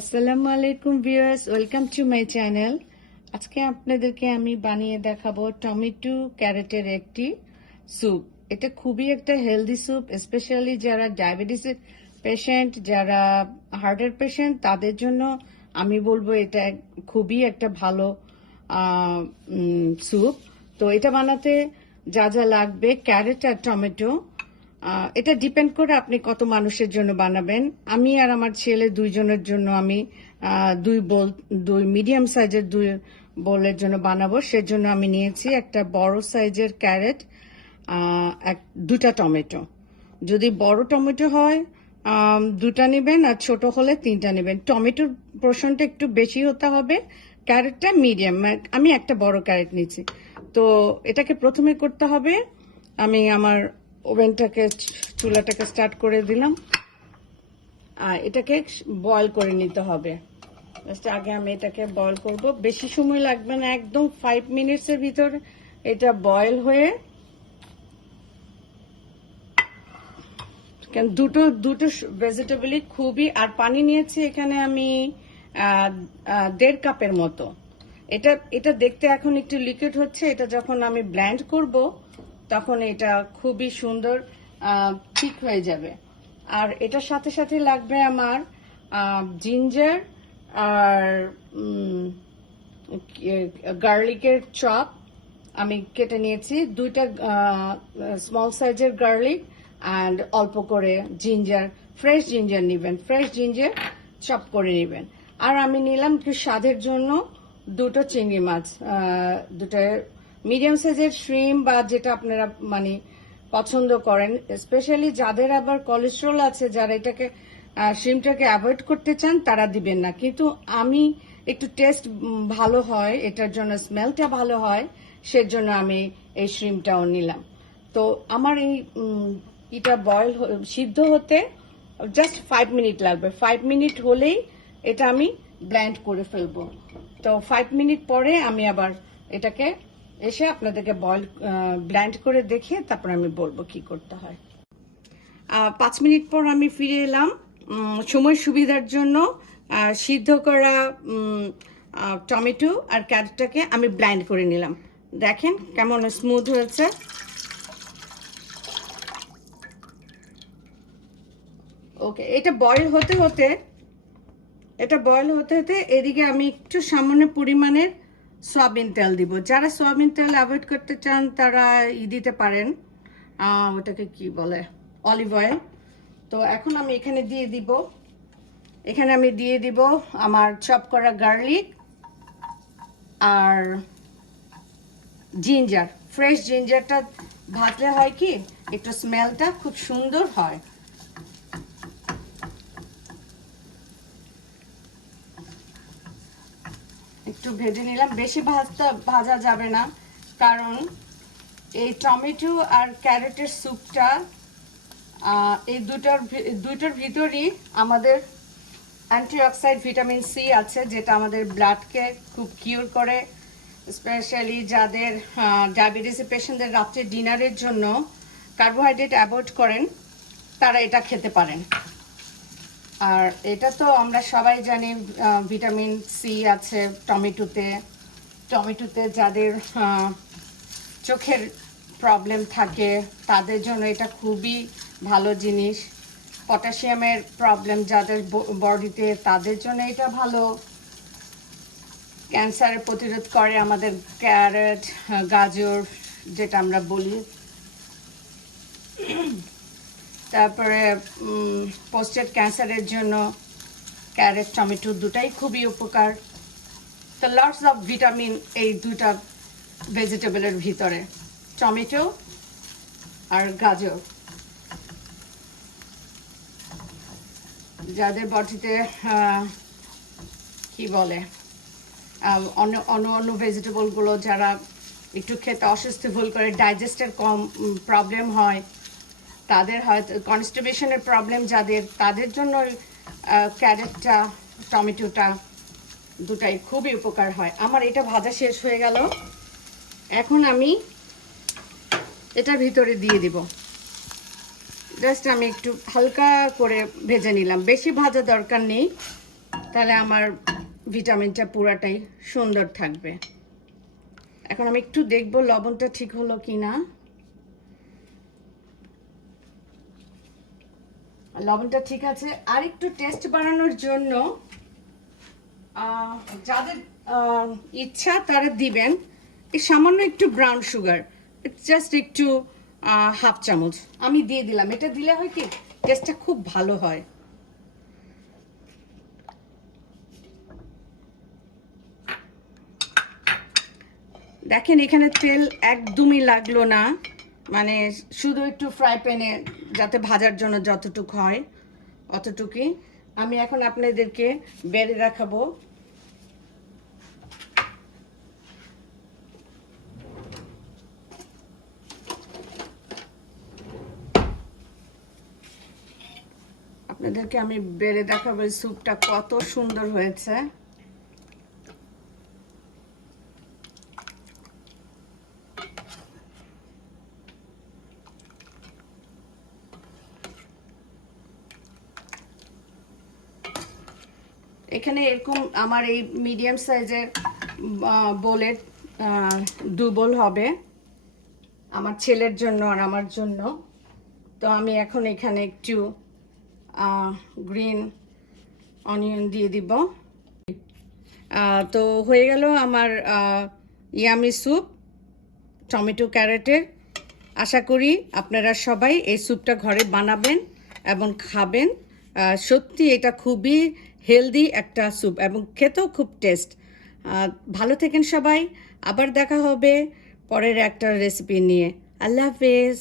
আসসালামু আলাইকুম viewers, welcome to my channel. আজকে আপনাদেরকে আমি বানিয়ে দেখাবো টমেটো ক্যারেটের একটি স্যুপ। এটা খুবই একটা হেলদি স্যুপ, স্পেশালি যারা ডায়াবেটিসের পেশেন্ট, যারা হার্টের পেশেন্ট, তাদের জন্য আমি বলবো এটা খুবই একটা ভালো স্যুপ। তো এটা বানাতে যা যা লাগবে, ক্যারেট আর টমেটো। এটা ডিপেন্ড করে আপনি কত মানুষের জন্য বানাবেন। আমি আর আমার ছেলে দুইজনের জন্য আমি দুই মিডিয়াম সাইজের দুই বোলের জন্য বানাবো। সেজন্য আমি নিয়েছি একটা বড় সাইজের ক্যারেট, দুটা টমেটো। যদি বড় টমেটো হয় দুটা নেবেন, আর ছোট হলে তিনটা নেবেন। টমেটোর পোর্শনটা একটু বেশি হতে হবে, ক্যারেটটা মিডিয়াম। আমি একটা বড় ক্যারেট নিচ্ছি। তো এটাকে প্রথমে করতে হবে, আমি আমার চুলাটাকে স্টার্ট করে দিলাম। আর এটাকে বয়ল করে নিতে হবে। আগে আমি এটাকে বয়ল করব, বেশি সময় লাগবে না, একদম 5 মিনিটসের ভিতর এটা বয়ল হয়ে, দুটো দুটো ভেজিটেবলই খুবই। আর পানি নিয়েছি এখানে আমি 1.5 কাপের মতো। এটা এটা দেখতে এখন একটু লিকুইড হচ্ছে, এটা যখন আমি ব্লেন্ড করব তখন এটা খুবই সুন্দর ঠিক হয়ে যাবে। আর এটার সাথে সাথে লাগবে আমার জিঞ্জার আর গার্লিকের চপ আমি কেটে নিয়েছি, দুইটা স্মল সাইজের গার্লিক অ্যান্ড অল্প করে জিঞ্জার, ফ্রেশ জিঞ্জার নেবেন, ফ্রেশ জিঞ্জার চপ করে নেবেন। আর আমি নিলাম একটু স্বাদের জন্য দুটো চিংড়ি মাছ, দুটো মিডিয়াম সাইজের শ্রিম বা যেটা আপনারা মানে পছন্দ করেন। স্পেশালি যাদের আবার কোলেস্ট্রল আছে, যারা এটাকে শ্রিমটাকে অ্যাভয়েড করতে চান তারা দিবেন না, কিন্তু আমি একটু টেস্ট ভালো হয়, এটার জন্য স্মেলটা ভালো হয়, সেজন্য আমি এই শ্রিমটাও নিলাম। তো আমার এই এটা বয়েল সিদ্ধ হতে জাস্ট 5 মিনিট লাগবে। 5 মিনিট হলেই এটা আমি ব্লেন্ড করে ফেলবো। তো 5 মিনিট পরে আমি আবার এটাকে এসে আপনাদেরকে ব্লেন্ড করে দেখে তারপর আমি বলবো কি করতে হয়। 5 মিনিট পর আমি ফিরে এলাম। সময় সুবিধার জন্য সিদ্ধ করা টমেটো আর ক্যারেটটাকে আমি ব্লেন্ড করে নিলাম। দেখেন কেমন স্মুথ হয়েছে। ওকে, এটা বয়েল হতে হতে এদিকে আমি একটু সামান্য পরিমাণের সয়াবিন তেল দিব। যারা সয়াবিন তেল অ্যাভয়েড করতে চান তারা দিতে পারেন, ওটাকে কি বলে, অলিভ অয়েল। তো এখন আমি এখানে দিয়ে দিব আমার চপ করা গার্লিক আর জিঞ্জার। ফ্রেশ জিঞ্জারটা ভাজলে হয় কি একটু স্মেলটা খুব সুন্দর হয়। একটু ভেজে নিলাম, বেশি ভাজা যাবে না, কারণ এই টমেটো আর ক্যারেটের স্যুপটা এই দুটোর ভিতরই আমাদের অ্যান্টিঅক্সিডেন্ট ভিটামিন সি আছে, যেটা আমাদের ব্লাডকে খুব কিউর করে। স্পেশালি যাদের ডায়াবেটিসের পেশেন্টদের রাত্রে ডিনারের জন্য কার্বোহাইড্রেট অ্যাভয়েড করেন তারা এটা খেতে পারেন। আর এটা তো আমরা সবাই জানি ভিটামিন সি আছে টমেটোতে যাদের চোখের প্রবলেম থাকে তাদের জন্য এটা খুবই ভালো জিনিস। পটাশিয়ামের প্রবলেম যাদের বডিতে তাদের জন্য এটা ভালো। ক্যান্সারের প্রতিরোধ করে আমাদের ক্যারেট, গাজর যেটা আমরা বলি। তারপরে পোস্টেট ক্যান্সারের জন্য ক্যারেট টমেটো দুটাই খুবই উপকার। তো লটস অফ ভিটামিন এই দুটা ভেজিটেবলের ভিতরে, টমেটো আর গাজর। যাদের বডিতে কি বলে অন্য ভেজিটেবলগুলো যারা একটু খেতে অস্বস্তি ভুল করে, ডাইজেস্টের কম প্রবলেম হয়, তাদের হয়তো কনস্টিপেশনের প্রবলেম যাদের, তাদের জন্য ক্যারেটটা টমেটোটা দুটাই খুবই উপকার হয়। আমার এটা ভাজা শেষ হয়ে গেল, এখন আমি এটার ভিতরে দিয়ে দিব। জাস্ট আমি একটু হালকা করে ভেজে নিলাম, বেশি ভাজা দরকার নেই। তাহলে আমার ভিটামিনটা পুরাটাই সুন্দর থাকবে। এখন আমি একটু দেখব লবণটা ঠিক হলো কিনা। লবণটা ঠিক আছে। আর একটু টেস্ট বাড়ানোর জন্য যাদের ইচ্ছা তারা দিবেন এই সামান্য একটু ব্রাউন সুগার, জাস্ট একটু হাফ চামচ আমি দিয়ে দিলাম। এটা দিলে হয় কি টেস্টটা খুব ভালো হয়। দেখেন এখানে তেল একদমই লাগলো না, মানে শুধু একটু ফ্রাই প্যানে যাতে ভাজার জন্য যতটুকু হয় অতটুকুই। আমি এখন আপনাদেরকে বেড়ে দেখাবো। আপনাদেরকে আমি বেড়ে দেখাবো স্যুপটা কত সুন্দর হয়েছে। এখানে এরকম আমার এই মিডিয়াম সাইজের বোলের 2 বোল হবে আমার ছেলের জন্য আর আমার জন্য। তো আমি এখন এখানে একটু গ্রিন অনিয়ন দিয়ে দিব। তো হয়ে গেল আমার ইয়ামি স্যুপ টমেটো ক্যারেটের। আশা করি আপনারা সবাই এই স্যুপটা ঘরে বানাবেন এবং খাবেন। সত্যি এটা খুবই হেলদি একটা স্যুপ এবং খেতেও খুব টেস্ট। ভালো থাকেন সবাই, আবার দেখা হবে পরের একটা রেসিপি নিয়ে। আল্লাহ হাফেজ।